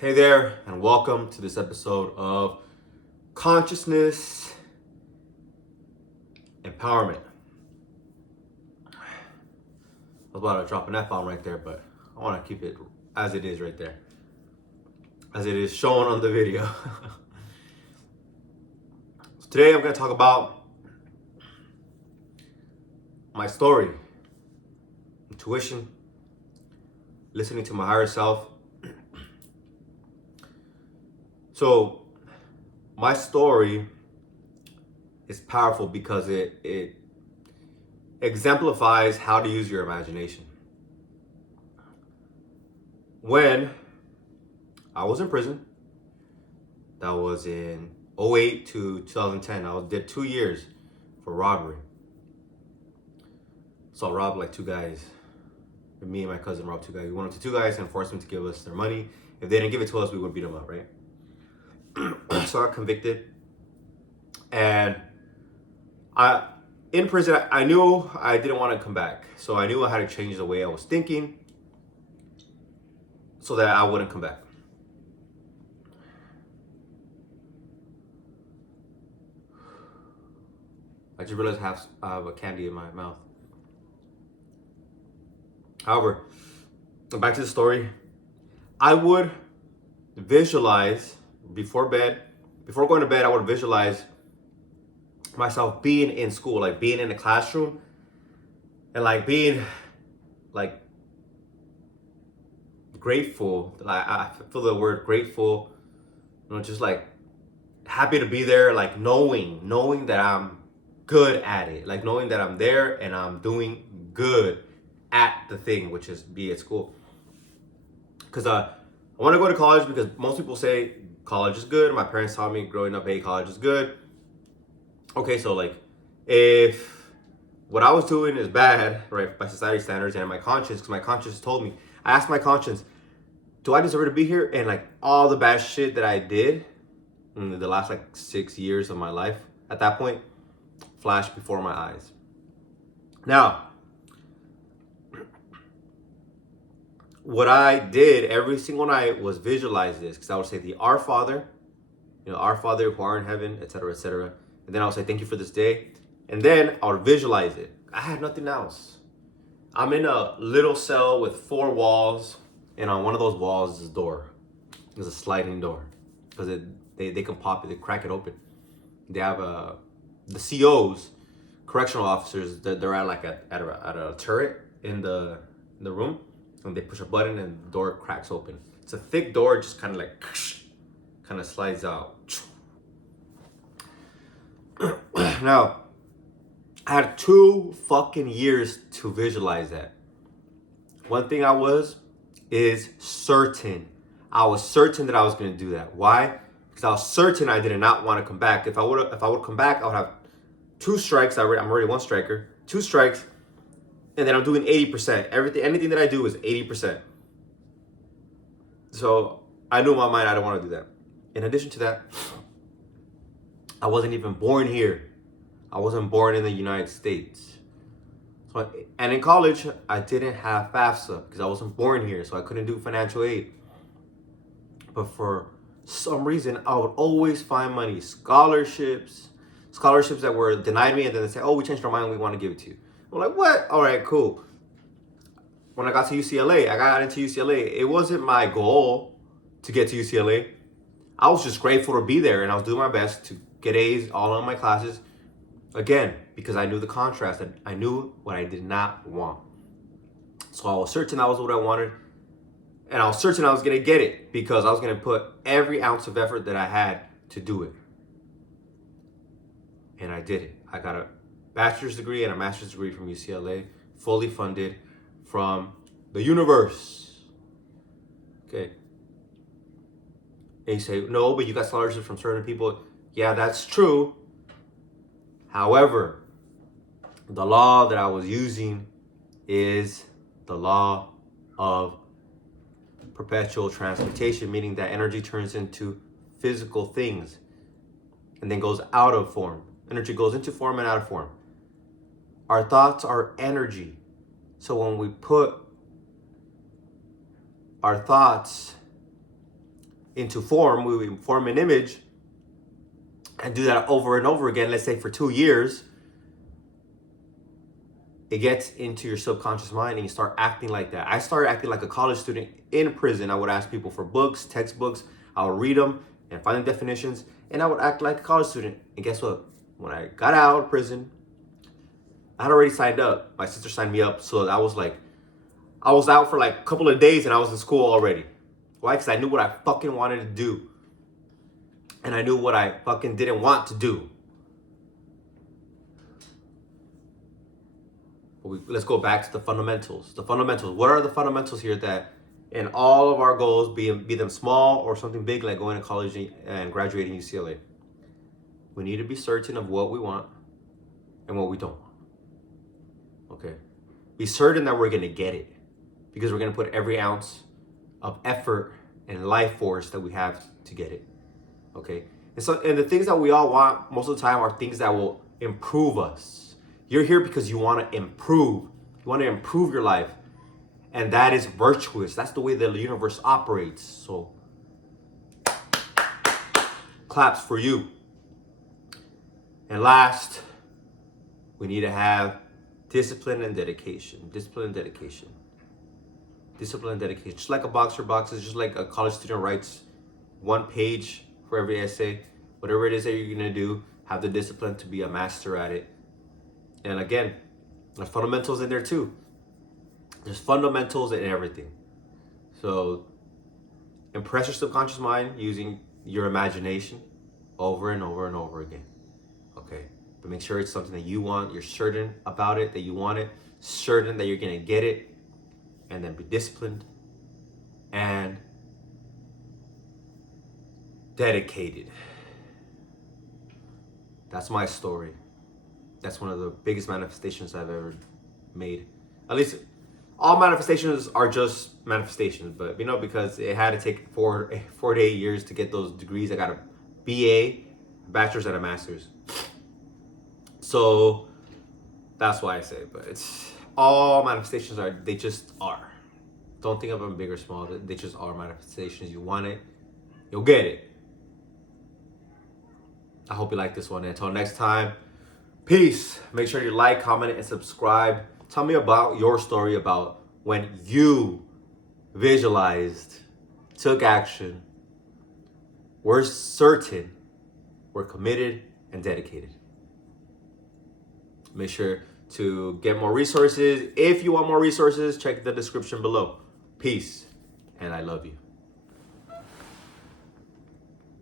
Hey there, and welcome to this episode of Consciousness Empowerment. I was about to drop an F-bomb right there, but I want to keep it as it is right there, as it is shown on the video. So today I'm going to talk about my story, intuition, listening to my higher self. So my story is powerful because it exemplifies how to use your imagination. When I was in prison, that was in 2008 to 2010. I did 2 years for robbery. So I robbed like two guys. Me and my cousin robbed two guys. We went up to two guys and forced them to give us their money. If they didn't give it to us, we would beat them up, right? So I got convicted. And in prison, I knew I didn't want to come back. So I knew I had to change the way I was thinking so that I wouldn't come back. I just realized I have a candy in my mouth. However, back to the story. I would visualize before going to bed, I would visualize myself being in school, like being in a classroom and like being like grateful. I feel the word grateful, just like happy to be there, like knowing that I'm good at it, like knowing that I'm there and I'm doing good at the thing, which is be at school. Because I want to go to college because most people say college is good. My parents taught me growing up, hey, college is good. Okay, so like if what I was doing is bad, right, by society standards and my conscience, because my conscience told me, I asked my conscience, do I deserve to be here? And like all the bad shit that I did in the last like 6 years of my life at that point flashed before my eyes. Now, what I did every single night was visualize this, because I would say the Our Father, Our Father who art in heaven, etc., etc. And then I would say, thank you for this day. And then I would visualize it. I had nothing else. I'm in a little cell with 4 walls, and on one of those walls is a door. There's a sliding door, because they can pop it, they crack it open. They have the COs, correctional officers, they're at like at a turret in the room. And they push a button and the door cracks open. It's a thick door, just kind of like, kind of slides out. Now, I had 2 fucking years to visualize that. One thing is certain. I was certain that I was going to do that. Why? Because I was certain I did not want to come back. If I would come back, I would have 2 strikes. I'm already 1 striker. 2 strikes. And then I'm doing 80%. Anything that I do is 80%. So I knew in my mind I don't want to do that. In addition to that, I wasn't even born here. I wasn't born in the United States. And in college, I didn't have FAFSA because I wasn't born here, so I couldn't do financial aid. But for some reason, I would always find money, scholarships that were denied me, and then they say, oh, we changed our mind, we want to give it to you. I'm like, what? All right, cool. When I got to UCLA, I got into UCLA. It wasn't my goal to get to UCLA. I was just grateful to be there, and I was doing my best to get A's all in my classes. Again, because I knew the contrast, and I knew what I did not want. So I was certain that was what I wanted, and I was certain I was going to get it because I was going to put every ounce of effort that I had to do it. And I did it. I got a bachelor's degree and a master's degree from UCLA, fully funded from the universe. Okay. And you say, no, but you got scholarships from certain people. Yeah, that's true. However, the law that I was using is the law of perpetual transmutation, meaning that energy turns into physical things and then goes out of form. Energy goes into form and out of form. Our thoughts are energy. So when we put our thoughts into form, we form an image, and do that over and over again, let's say for 2 years, it gets into your subconscious mind and you start acting like that. I started acting like a college student in prison. I would ask people for books, textbooks. I would read them and find the definitions, and I would act like a college student. And guess what? When I got out of prison, I had already signed up. My sister signed me up, so I was out for like a couple of days and I was in school already. Why? Because I knew what I fucking wanted to do. And I knew what I fucking didn't want to do. Let's go back to the fundamentals. The fundamentals. What are the fundamentals here that in all of our goals, be them small or something big like going to college and graduating UCLA, we need to be certain of what we want and what we don't want. Okay? Be certain that we're going to get it, because we're going to put every ounce of effort and life force that we have to get it. Okay? And the things that we all want most of the time are things that will improve us. You're here because you want to improve. You want to improve your life. And that is virtuous. That's the way the universe operates. So, claps for you. And last, we need to have discipline and dedication. Discipline and dedication. Discipline and dedication. Just like a boxer boxes, just like a college student writes 1 page for every essay. Whatever it is that you're going to do, have the discipline to be a master at it. And again, there's fundamentals in there too. There's fundamentals in everything. So impress your subconscious mind using your imagination over and over and over again. Okay. But make sure it's something that you want. You're certain about it, that you want it. Certain that you're going to get it. And then be disciplined and dedicated. That's my story. That's one of the biggest manifestations I've ever made. At least all manifestations are just manifestations, but because it had to take 4 to 8 years to get those degrees. I got a BA, a bachelor's and a master's. So that's why I say, but it's all manifestations they just are. Don't think of them big or small. They just are manifestations. You want it, you'll get it. I hope you like this one. Until next time, peace. Make sure you like, comment, and subscribe. Tell me about your story about when you visualized, took action, were certain, were committed, and dedicated. Make sure to get more resources. If you want more resources, check the description below. Peace, and I love you.